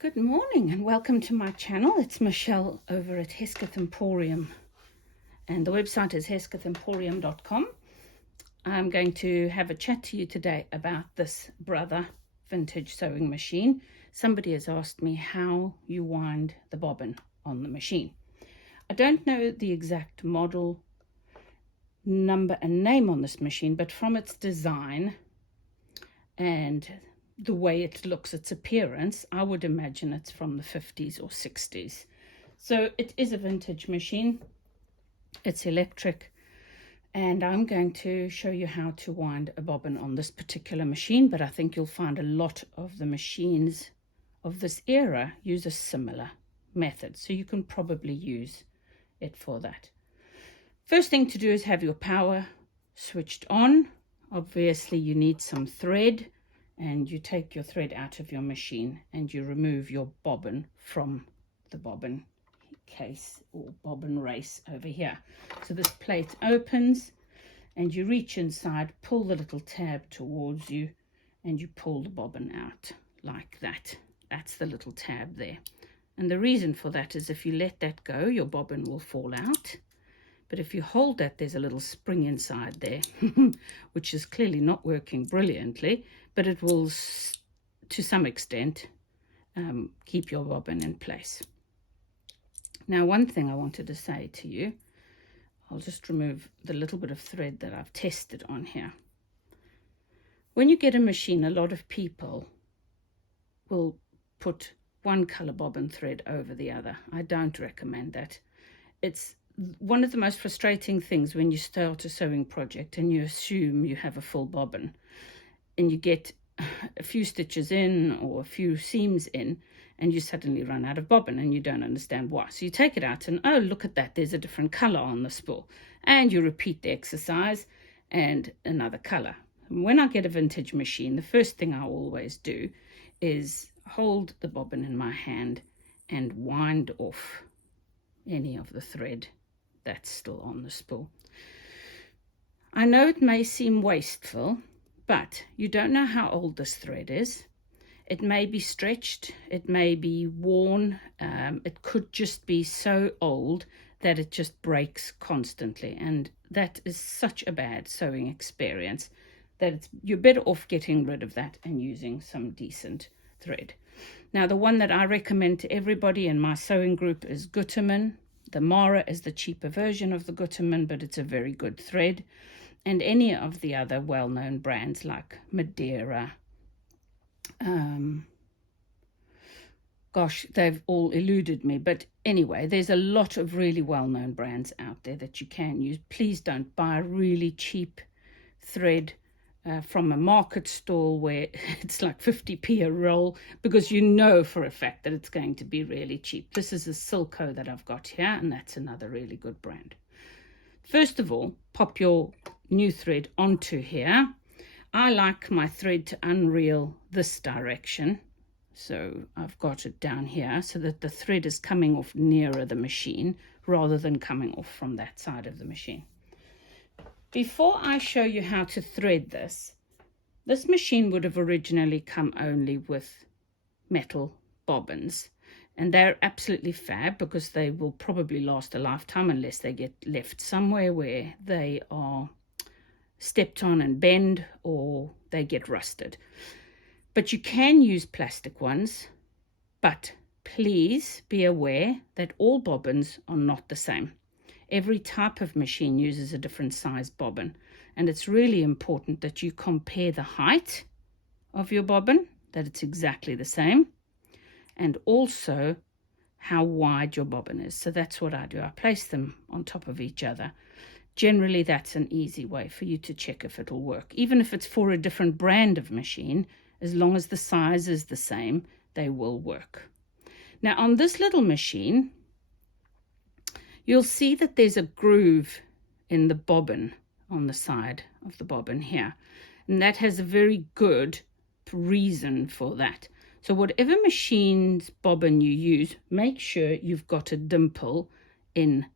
Good morning and welcome to my channel. It's Michelle over at Hesketh Emporium and the website is heskethemporium.com. I'm going to have a chat to you today about this Brother vintage sewing machine. Somebody has asked me how you wind the bobbin on the machine. I don't know the exact model, number and name on this machine, but from its design and the way it looks, its appearance, I would imagine it's from the 50s or 60s. So it is a vintage machine. It's electric, and I'm going to show you how to wind a bobbin on this particular machine, but I think you'll find a lot of the machines of this era use a similar method, so you can probably use it for that. First thing to do is have your power switched on. Obviously you need some thread, and you take your thread out of your machine and you remove your bobbin from the bobbin case or bobbin race over here. So this plate opens and you reach inside, pull the little tab towards you, and you pull the bobbin out like that. That's the little tab there. And the reason for that is if you let that go, your bobbin will fall out. But if you hold that, there's a little spring inside there, which is clearly not working brilliantly, but it will, to some extent, keep your bobbin in place. Now, one thing I wanted to say to you, I'll just remove the little bit of thread that I've tested on here. When you get a machine, a lot of people will put one color bobbin thread over the other. I don't recommend that. It's one of the most frustrating things when you start a sewing project and you assume you have a full bobbin and you get a few stitches in or a few seams in and you suddenly run out of bobbin and you don't understand why. So you take it out and, oh, look at that, there's a different color on the spool, and you repeat the exercise and another color. When I get a vintage machine, the first thing I always do is hold the bobbin in my hand and wind off any of the thread that's still on the spool. I know it may seem wasteful, but you don't know how old this thread is. It may be stretched, it may be worn, it could just be so old that it just breaks constantly, and that is such a bad sewing experience that you're better off getting rid of that and using some decent thread. Now, the one that I recommend to everybody in my sewing group is Gutermann. The Mara is the cheaper version of the Gutermann, but it's a very good thread. And any of the other well-known brands like Madeira. Gosh, they've all eluded me. But anyway, there's a lot of really well-known brands out there that you can use. Please don't buy really cheap thread from a market stall where it's like 50p a roll, because you know for a fact that it's going to be really cheap. This is a Silco that I've got here, and that's another really good brand. First of all, pop your new thread onto here. I like my thread to unreel this direction, so I've got it down here so that the thread is coming off nearer the machine rather than coming off from that side of the machine. Before I show you how to thread this machine would have originally come only with metal bobbins, and they're absolutely fab because they will probably last a lifetime unless they get left somewhere where they are stepped on and bend or they get rusted. But you can use plastic ones, but please be aware that all bobbins are not the same. Every type of machine uses a different size bobbin, and it's really important that you compare the height of your bobbin, that it's exactly the same, and also how wide your bobbin is. So that's what I do. I place them on top of each other. Generally, that's an easy way for you to check if it'll work. Even if it's for a different brand of machine, as long as the size is the same, they will work. Now, on this little machine, you'll see that there's a groove in the bobbin on the side of the bobbin here. And that has a very good reason for that. So whatever machine's bobbin you use, make sure you've got a dimple in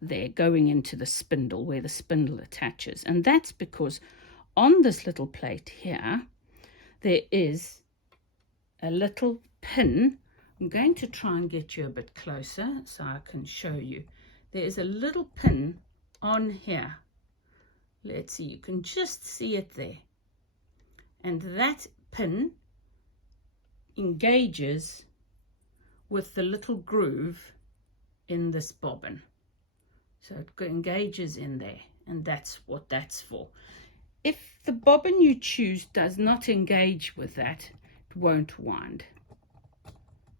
there going into the spindle where the spindle attaches. And that's because on this little plate here, there is a little pin I'm going to try and get you a bit closer so I can show you. There is a little pin on here. Let's see, you can just see it there. And that pin engages with the little groove in this bobbin. So it engages in there, and that's what that's for. If the bobbin you choose does not engage with that, it won't wind.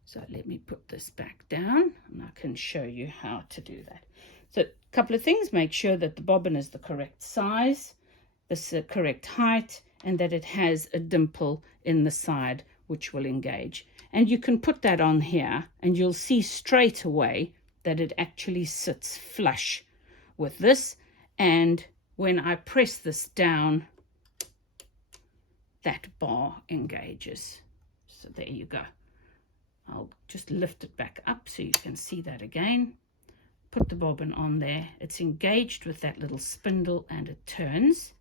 So let me put this back down and I can show you how to do that. So a couple of things: make sure that the bobbin is the correct size, the correct height, and that it has a dimple in the side which will engage. And you can put that on here and you'll see straight away that it actually sits flush with this. And when I press this down, that bar engages. So there you go. I'll just lift it back up so you can see that again. Put the bobbin on there. It's engaged with that little spindle and it turns.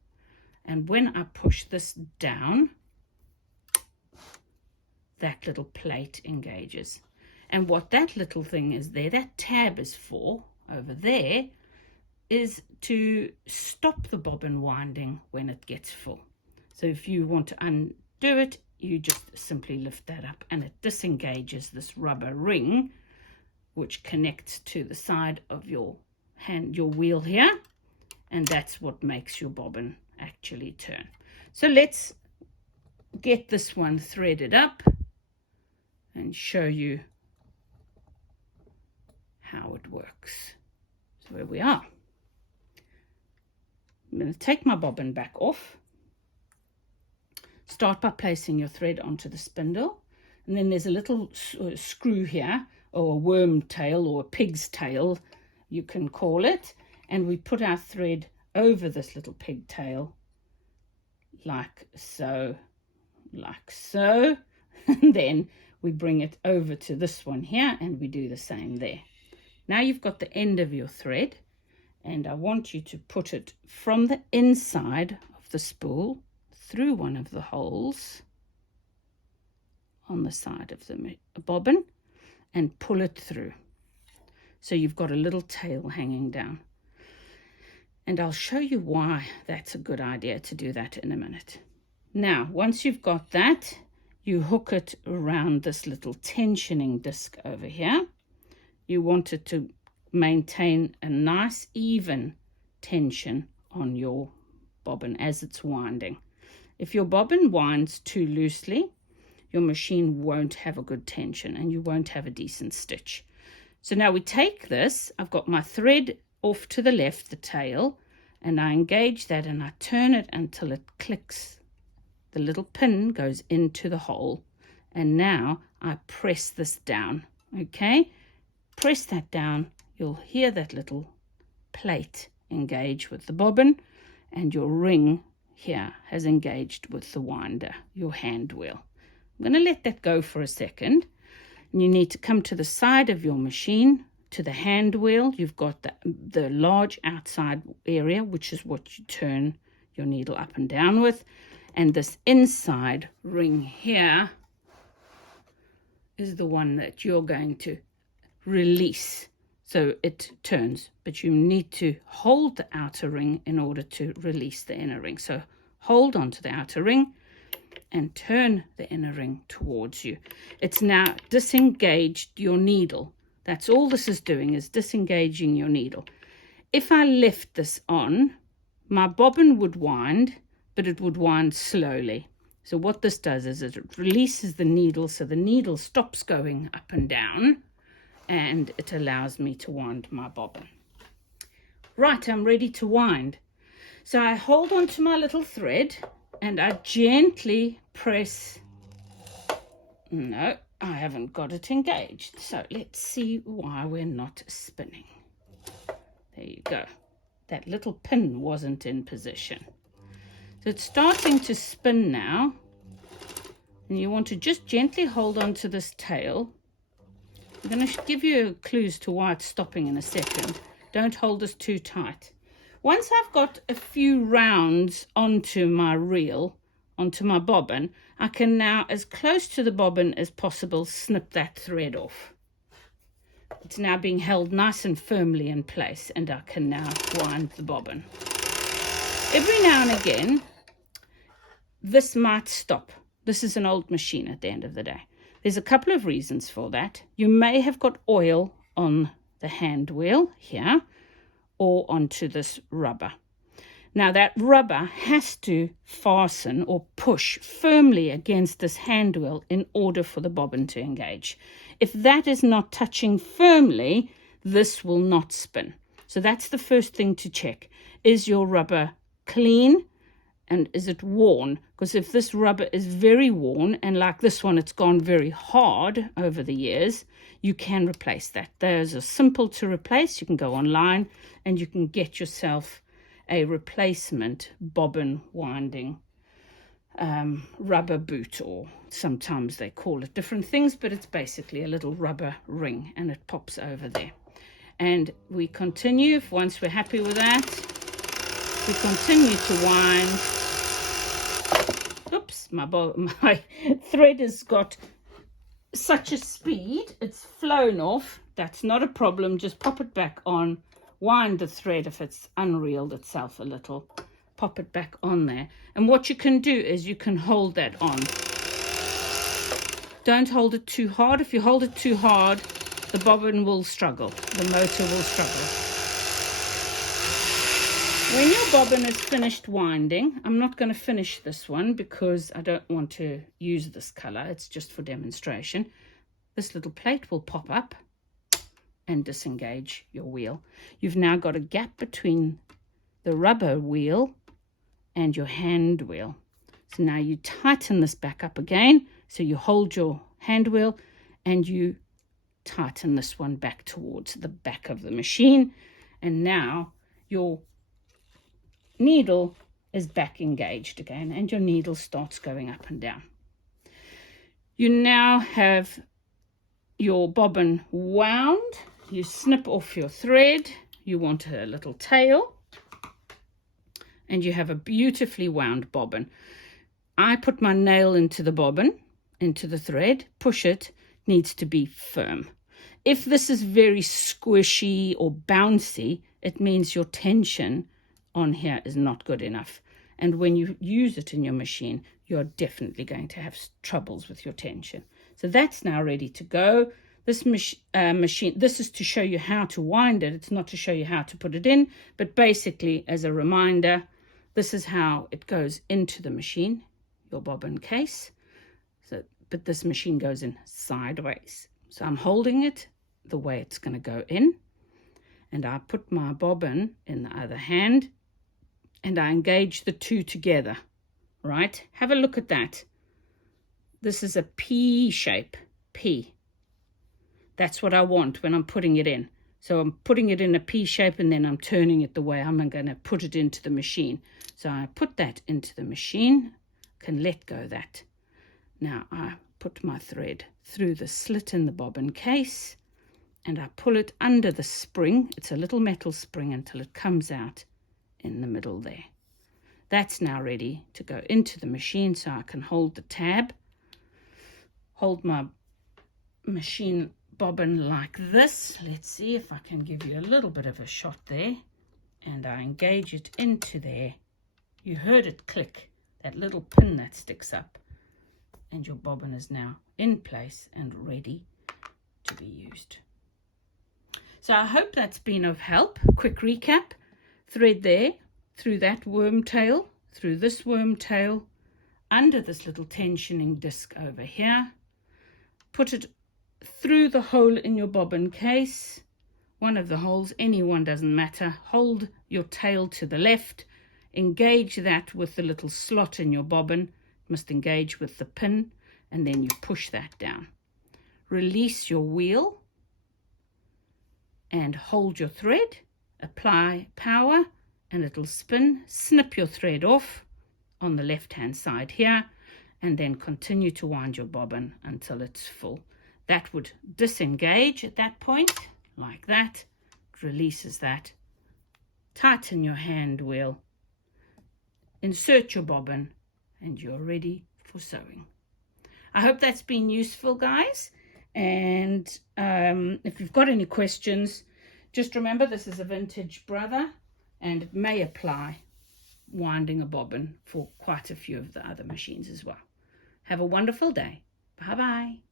And when I push this down, that little plate engages. And what that little thing is there, that tab is for, over there, is to stop the bobbin winding when it gets full. So if you want to undo it, you just simply lift that up and it disengages this rubber ring which connects to the side of your wheel here, and that's what makes your bobbin actually turn. So let's get this one threaded up and show you how it works. So here we are. I'm going to take my bobbin back off. Start by placing your thread onto the spindle, and then there's a little screw here, or a worm tail, or a pig's tail you can call it, and we put our thread over this little pigtail like so, and then we bring it over to this one here and we do the same there. Now you've got the end of your thread, and I want you to put it from the inside of the spool through one of the holes on the side of the bobbin and pull it through. So you've got a little tail hanging down. And I'll show you why that's a good idea to do that in a minute. Now, once you've got that, you hook it around this little tensioning disc over here. You want it to maintain a nice even tension on your bobbin as it's winding. If your bobbin winds too loosely, your machine won't have a good tension and you won't have a decent stitch. So now we take this, I've got my thread off to the left, the tail, and I engage that and I turn it until it clicks. The little pin goes into the hole, and now I press this down. Okay, press that down, you'll hear that little plate engage with the bobbin, and your ring here has engaged with the winder, your hand wheel. I'm going to let that go for a second. And you need to come to the side of your machine, to the hand wheel. You've got the large outside area, which is what you turn your needle up and down with. And this inside ring here is the one that you're going to release. So it turns, but you need to hold the outer ring in order to release the inner ring. So hold on to the outer ring and turn the inner ring towards you. It's now disengaged your needle. That's all this is doing, is disengaging your needle. If I left this on, my bobbin would wind, but it would wind slowly. So what this does is it releases the needle, so the needle stops going up and down, and it allows me to wind my bobbin. Right, I'm ready to wind. So I hold on to my little thread and I gently press. No, I haven't got it engaged. So let's see why we're not spinning. There you go. That little pin wasn't in position. So it's starting to spin now. And you want to just gently hold on to this tail. I'm going to give you clues to why it's stopping in a second. Don't hold this too tight. Once I've got a few rounds onto my reel, onto my bobbin, I can now, as close to the bobbin as possible, snip that thread off. It's now being held nice and firmly in place, and I can now wind the bobbin. Every now and again, this might stop. This is an old machine at the end of the day. There's a couple of reasons for that. You may have got oil on the hand wheel here or onto this rubber. Now that rubber has to fasten or push firmly against this hand wheel in order for the bobbin to engage. If that is not touching firmly, this will not spin. So that's the first thing to check. Is your rubber clean and is it worn? Because if this rubber is very worn, and like this one, it's gone very hard over the years, you can replace that. Those are simple to replace. You can go online and you can get yourself a replacement bobbin winding rubber boot, or sometimes they call it different things, but it's basically a little rubber ring and it pops over there. And we continue. Once we're happy with that, we continue to wind. Oops, my thread has got such a speed, it's flown off. That's not a problem. Just pop it back on. Wind the thread if it's unreeled itself a little. Pop it back on there. And what you can do is you can hold that on. Don't hold it too hard. If you hold it too hard, the bobbin will struggle. The motor will struggle. When your bobbin is finished winding, I'm not going to finish this one because I don't want to use this color. It's just for demonstration. This little plate will pop up and disengage your wheel. You've now got a gap between the rubber wheel and your hand wheel. So now you tighten this back up again. So you hold your hand wheel and you tighten this one back towards the back of the machine. And now your needle is back engaged again and your needle starts going up and down. You now have your bobbin wound. You snip off your thread. You want a little tail. And you have a beautifully wound bobbin. I put my nail into the bobbin, into the thread, push it, needs to be firm. If this is very squishy or bouncy, it means your tension on here is not good enough. And when you use it in your machine, you're definitely going to have troubles with your tension. So that's now ready to go. This machine, this is to show you how to wind it. It's not to show you how to put it in, but basically as a reminder, this is how it goes into the machine, your bobbin case. So, but this machine goes in sideways. So I'm holding it the way it's going to go in, and I put my bobbin in the other hand, and I engage the two together, right? Have a look at that. This is a P shape, P. That's what I want when I'm putting it in. So I'm putting it in a P shape and then I'm turning it the way I'm going to put it into the machine. So I put that into the machine, can let go that. Now I put my thread through the slit in the bobbin case and I pull it under the spring. It's a little metal spring until it comes out in the middle there. That's now ready to go into the machine, so I can hold the tab, hold my machine bobbin like this. Let's see if I can give you a little bit of a shot there, and I engage it into there. You heard it click, that little pin that sticks up, and your bobbin is now in place and ready to be used. So I hope that's been of help. Quick recap: thread there, through that worm tail, through this worm tail, under this little tensioning disc over here, put it through the hole in your bobbin case, one of the holes, any one doesn't matter. Hold your tail to the left, engage that with the little slot in your bobbin, it must engage with the pin, and then you push that down. Release your wheel and hold your thread, apply power and it'll spin. Snip your thread off on the left hand side here and then continue to wind your bobbin until it's full. That would disengage at that point, like that. It releases that. Tighten your hand wheel, insert your bobbin, and you're ready for sewing. I hope that's been useful, guys. And if you've got any questions, just remember this is a vintage brother, and it may apply winding a bobbin for quite a few of the other machines as well. Have a wonderful day. Bye-bye.